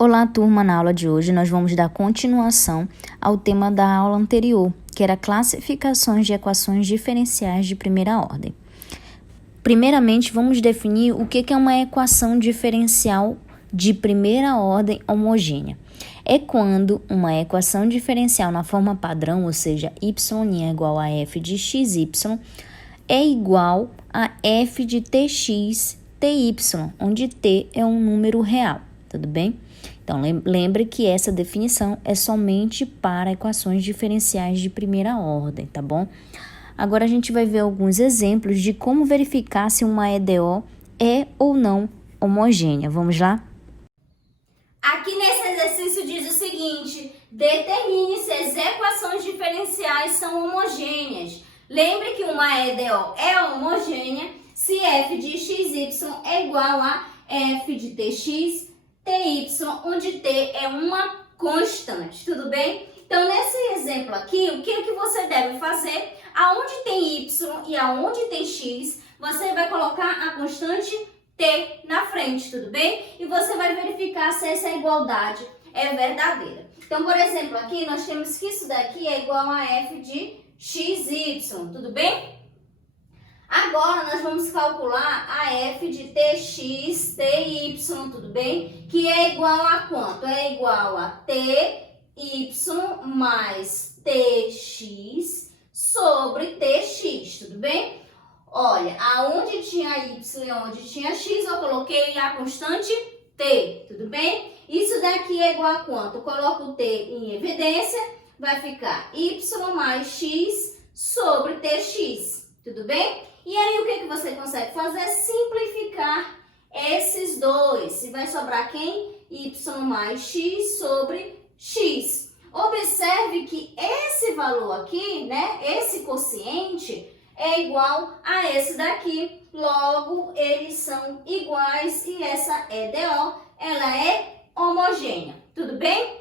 Olá, turma! Na aula de hoje nós vamos dar continuação ao tema da aula anterior, que era classificações de equações diferenciais de primeira ordem. Primeiramente, vamos definir o que é uma equação diferencial de primeira ordem homogênea. É quando uma equação diferencial na forma padrão, ou seja, y é igual a f de xy, é igual a f de tx, ty, onde t é um número real, tudo bem? Então, lembre que essa definição é somente para equações diferenciais de primeira ordem, tá bom? Agora a gente vai ver alguns exemplos de como verificar se uma EDO é ou não homogênea. Vamos lá? Aqui nesse exercício diz o seguinte: determine se as equações diferenciais são homogêneas. Lembre que uma EDO é homogênea se f de xy é igual a f de tx, ty, onde t é uma constante, tudo bem? Então, nesse exemplo aqui, o que você deve fazer? Aonde tem y e aonde tem x, você vai colocar a constante t na frente, tudo bem? E você vai verificar se essa igualdade é verdadeira. Então, por exemplo, aqui nós temos que isso daqui é igual a f de xy, tudo bem? Agora, nós vamos calcular a f de tx, ty, tudo bem? Que é igual a quanto? É igual a ty mais tx sobre tx, tudo bem? Olha, aonde tinha y e onde tinha x, eu coloquei a constante t, tudo bem? Isso daqui é igual a quanto? Eu coloco o t em evidência, vai ficar y mais x sobre tx, tudo bem? E aí, o que você consegue fazer? Simplificar esses dois. E vai sobrar quem? Y mais x sobre x. Observe que esse valor aqui, né? Esse quociente é igual a esse daqui. Logo, eles são iguais e essa EDO, ela é homogênea. Tudo bem?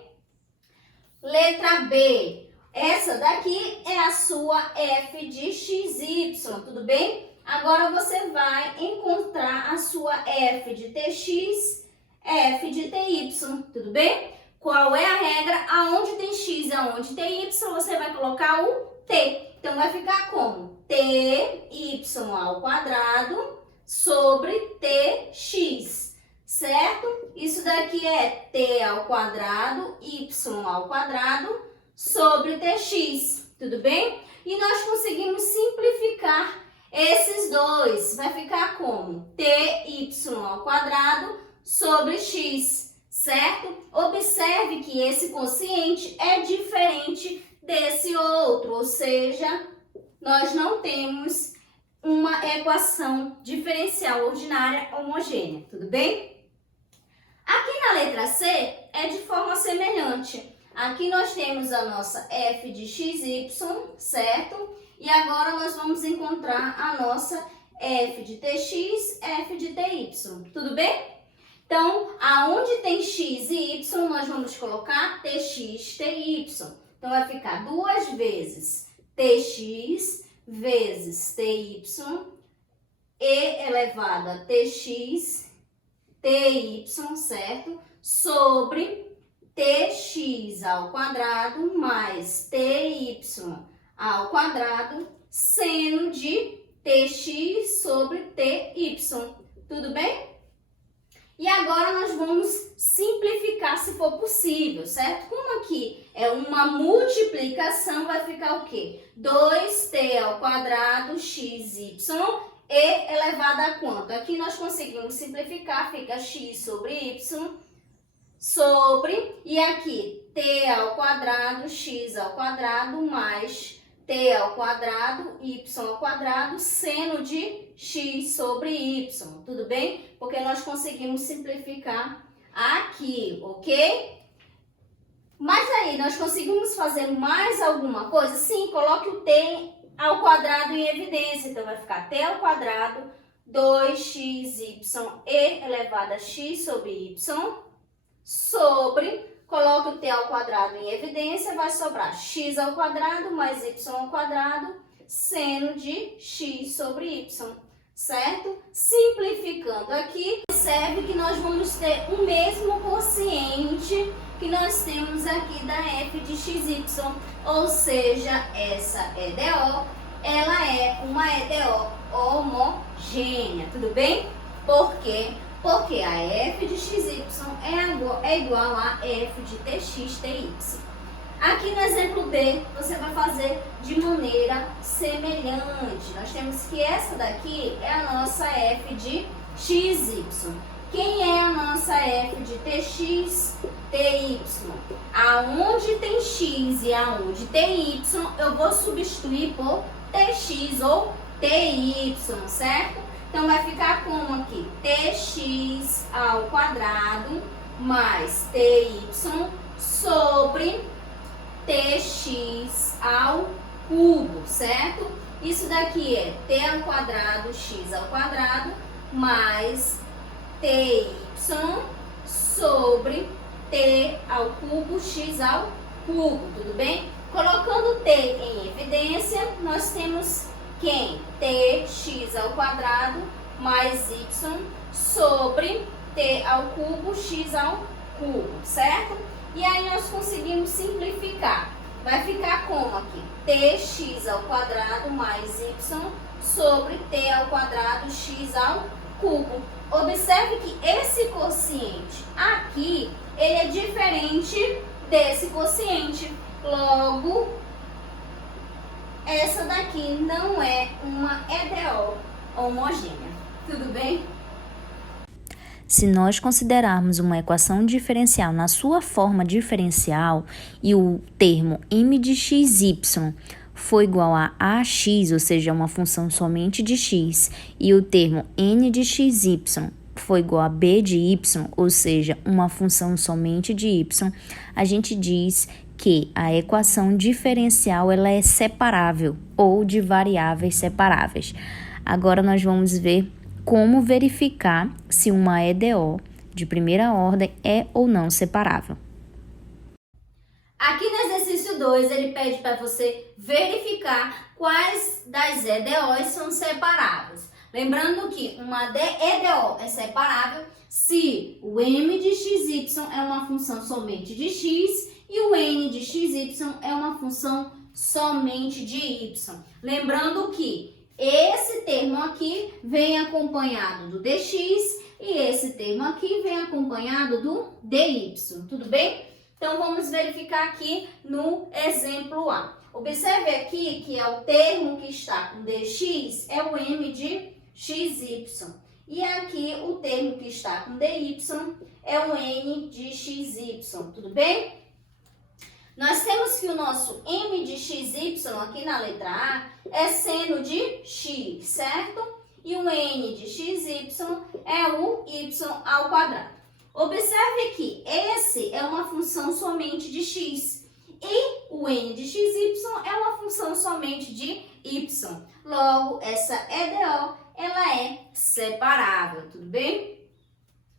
Letra B. Essa daqui é a sua f de xy, tudo bem? Agora você vai encontrar a sua f de tx, f de ty, tudo bem? Qual é a regra? Aonde tem x e aonde tem y, você vai colocar o t. Então, vai ficar como? Ty ao quadrado sobre tx, certo? Isso daqui é t ao quadrado, y ao quadrado, sobre tx, tudo bem? E nós conseguimos simplificar esses dois. Vai ficar como? Ty ao quadrado sobre x, certo? Observe que esse quociente é diferente desse outro, ou seja, nós não temos uma equação diferencial ordinária homogênea, tudo bem? Aqui na letra C é de forma semelhante. Aqui nós temos a nossa f de xy, certo? E agora nós vamos encontrar a nossa f de tx, f de ty, tudo bem? Então, aonde tem x e y, nós vamos colocar tx, ty. Então, vai ficar 2 vezes tx vezes ty e elevado a tx, ty, certo? Sobre tx ao quadrado mais ty ao quadrado seno de tx sobre ty, tudo bem? E agora nós vamos simplificar se for possível, certo? Como aqui é uma multiplicação, vai ficar o quê? 2t ao quadrado xy e elevado a quanto? Aqui nós conseguimos simplificar, fica x sobre y sobre, e aqui t ao quadrado, x ao quadrado, mais t ao quadrado, y ao quadrado, seno de x sobre y, tudo bem? Porque nós conseguimos simplificar aqui, ok? Mas aí, nós conseguimos fazer mais alguma coisa? Sim, coloque o t ao quadrado em evidência, então vai ficar t ao quadrado, 2xy e elevado a x sobre y, sobre, coloque o t ao quadrado em evidência, vai sobrar x ao quadrado mais y ao quadrado, seno de x sobre y, certo? Simplificando aqui, observe que nós vamos ter o mesmo quociente seguinte que nós temos aqui da f de xy, ou seja, essa EDO, ela é uma EDO homogênea, tudo bem? Por quê? Porque a f de xy é igual a f de tx, ty. Aqui no exemplo B, você vai fazer de maneira semelhante. Nós temos que essa daqui é a nossa f de xy. Quem é a nossa f de tx, ty? Aonde tem x e aonde tem y, eu vou substituir por tx ou ty, certo? Então, vai ficar como aqui? Tx ao quadrado mais ty sobre tx ao cubo, certo? Isso daqui é t ao quadrado, x ao quadrado, mais ty sobre t ao cubo, x ao cubo, tudo bem? Colocando t em evidência, nós temos quem? Tx ao quadrado mais y sobre t ao cubo, x ao cubo, certo? E aí nós conseguimos simplificar. Vai ficar como aqui? Tx ao quadrado mais y sobre t ao quadrado, x ao cubo. Observe que esse quociente aqui, ele é diferente desse quociente. Logo, essa daqui não é uma EDO homogênea. Tudo bem? Se nós considerarmos uma equação diferencial na sua forma diferencial e o termo m de xy for igual a ax, ou seja, uma função somente de x, e o termo n de xy for igual a b de y, ou seja, uma função somente de y, a gente diz que a equação diferencial ela é separável ou de variáveis separáveis. Agora nós vamos ver como verificar se uma EDO de primeira ordem é ou não separável. Aqui no exercício 2, ele pede para você verificar quais das EDOs são separáveis. Lembrando que uma EDO é separável se o m de xy é uma função somente de x e o n de xy é uma função somente de y. Lembrando que esse termo aqui vem acompanhado do dx e esse termo aqui vem acompanhado do dy, tudo bem? Então, vamos verificar aqui no exemplo A. Observe aqui que é o termo que está com dx é o m de xy. E aqui o termo que está com dy é o n de xy, tudo bem? Nós temos que o nosso m de xy aqui na letra A é seno de x, certo? E o n de xy é o y ao quadrado. Observe que esse é uma função somente de x e o n de xy é uma função somente de y. Logo, essa EDO ela é separável, tudo bem?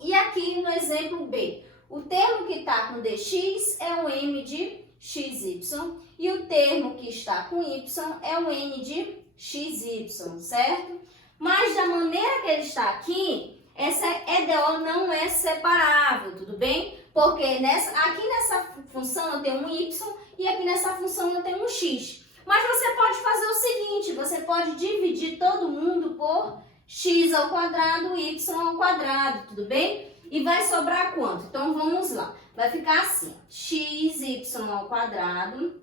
E aqui no exemplo B, o termo que está com dx é o m de xy e o termo que está com y é o n de xy, certo? Mas da maneira que ele está aqui, essa EDO não é separável, tudo bem? Porque aqui nessa função eu tenho um y e aqui nessa função eu tenho um x. Mas você pode fazer o seguinte, você pode dividir todo mundo por x ao quadrado, y ao quadrado, tudo bem? E vai sobrar quanto? Então, vamos lá. Vai ficar assim, xy ao quadrado,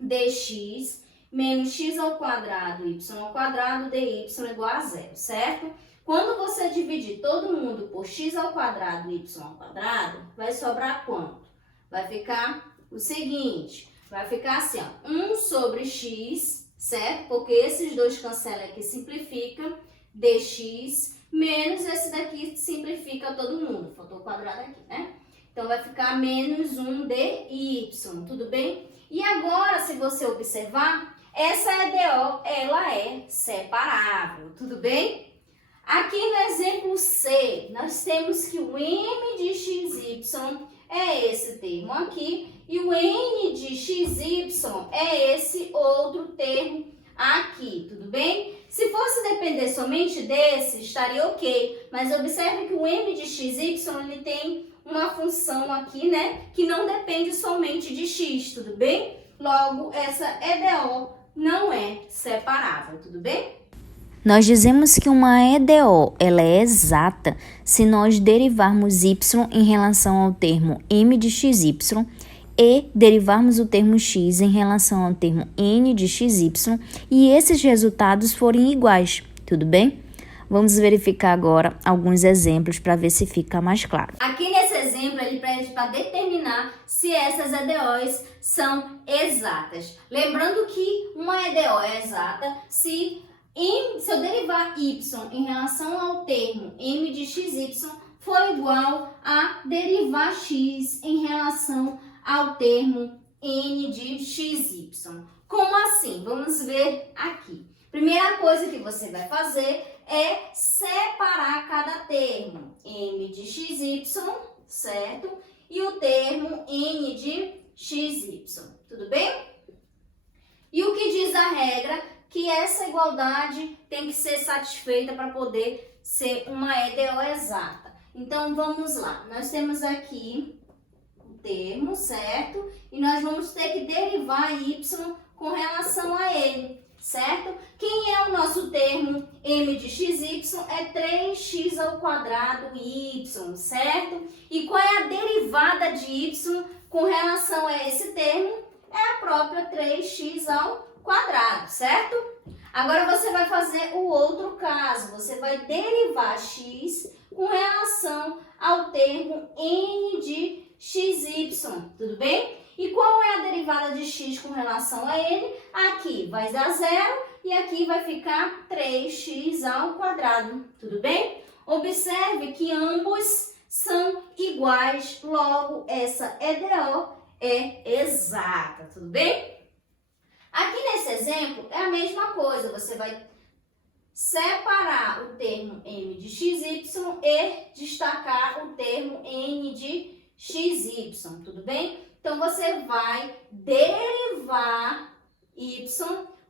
dx, menos x ao quadrado, y ao quadrado, dy igual a zero, certo? Quando você dividir todo mundo por x ao quadrado, y ao quadrado, vai sobrar quanto? Vai ficar o seguinte, vai ficar assim, ó, 1 sobre x, certo? Porque esses dois cancelam aqui, simplifica, dx, menos esse daqui simplifica todo mundo, faltou o quadrado aqui, né? Então, vai ficar menos 1 dy, tudo bem? E agora, se você observar, essa EDO, ela é separável, tudo bem? Aqui no exemplo C, nós temos que o m de xy é esse termo aqui e o n de xy é esse outro termo aqui, tudo bem? Se fosse depender somente desse, estaria ok, mas observe que o m de xy ele tem uma função aqui, né, que não depende somente de x, tudo bem? Logo, essa EDO não é separável, tudo bem? Nós dizemos que uma EDO ela é exata se nós derivarmos y em relação ao termo m de xy e derivarmos o termo x em relação ao termo n de xy e esses resultados forem iguais, tudo bem? Vamos verificar agora alguns exemplos para ver se fica mais claro. Aqui nesse exemplo, ele pede para determinar se essas EDOs são exatas. Lembrando que uma EDO é exata se eu derivar y em relação ao termo m de xy for igual a derivar x em relação ao termo n de xy. Como assim? Vamos ver aqui. Primeira coisa que você vai fazer é separar cada termo, m de xy, certo? E o termo n de xy, tudo bem? E o que diz a regra? Que essa igualdade tem que ser satisfeita para poder ser uma EDO exata. Então, vamos lá. Nós temos aqui o termo, certo? E nós vamos ter que derivar y com relação a ele, certo? Quem é o nosso termo m de xy? É 3x ao quadrado y, certo? E qual é a derivada de y com relação a esse termo? É a própria 3x ao quadrado, certo? Agora você vai fazer o outro caso. Você vai derivar x com relação ao termo n de xy, tudo bem? E qual é a derivada de x com relação a n? Aqui vai dar zero e aqui vai ficar 3x ao quadrado, tudo bem? Observe que ambos são iguais, logo essa EDO é exata, tudo bem? Aqui nesse exemplo é a mesma coisa, você vai separar o termo m de xy e destacar o termo n de xy, tudo bem? Então, você vai derivar y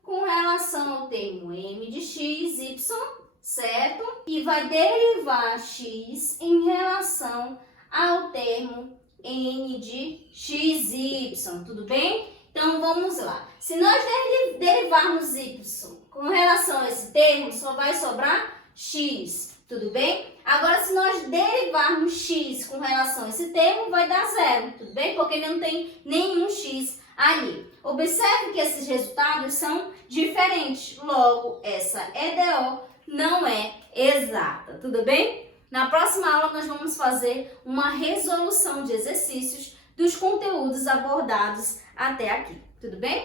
com relação ao termo m de xy, certo? E vai derivar x em relação ao termo n de xy, tudo bem? Então, vamos lá. Se nós derivarmos y com relação a esse termo, só vai sobrar x, tudo bem? Agora, se nós derivarmos x com relação a esse termo, vai dar zero, tudo bem? Porque não tem nenhum x ali. Observe que esses resultados são diferentes. Logo, essa EDO não é exata, tudo bem? Na próxima aula, nós vamos fazer uma resolução de exercícios dos conteúdos abordados até aqui, tudo bem?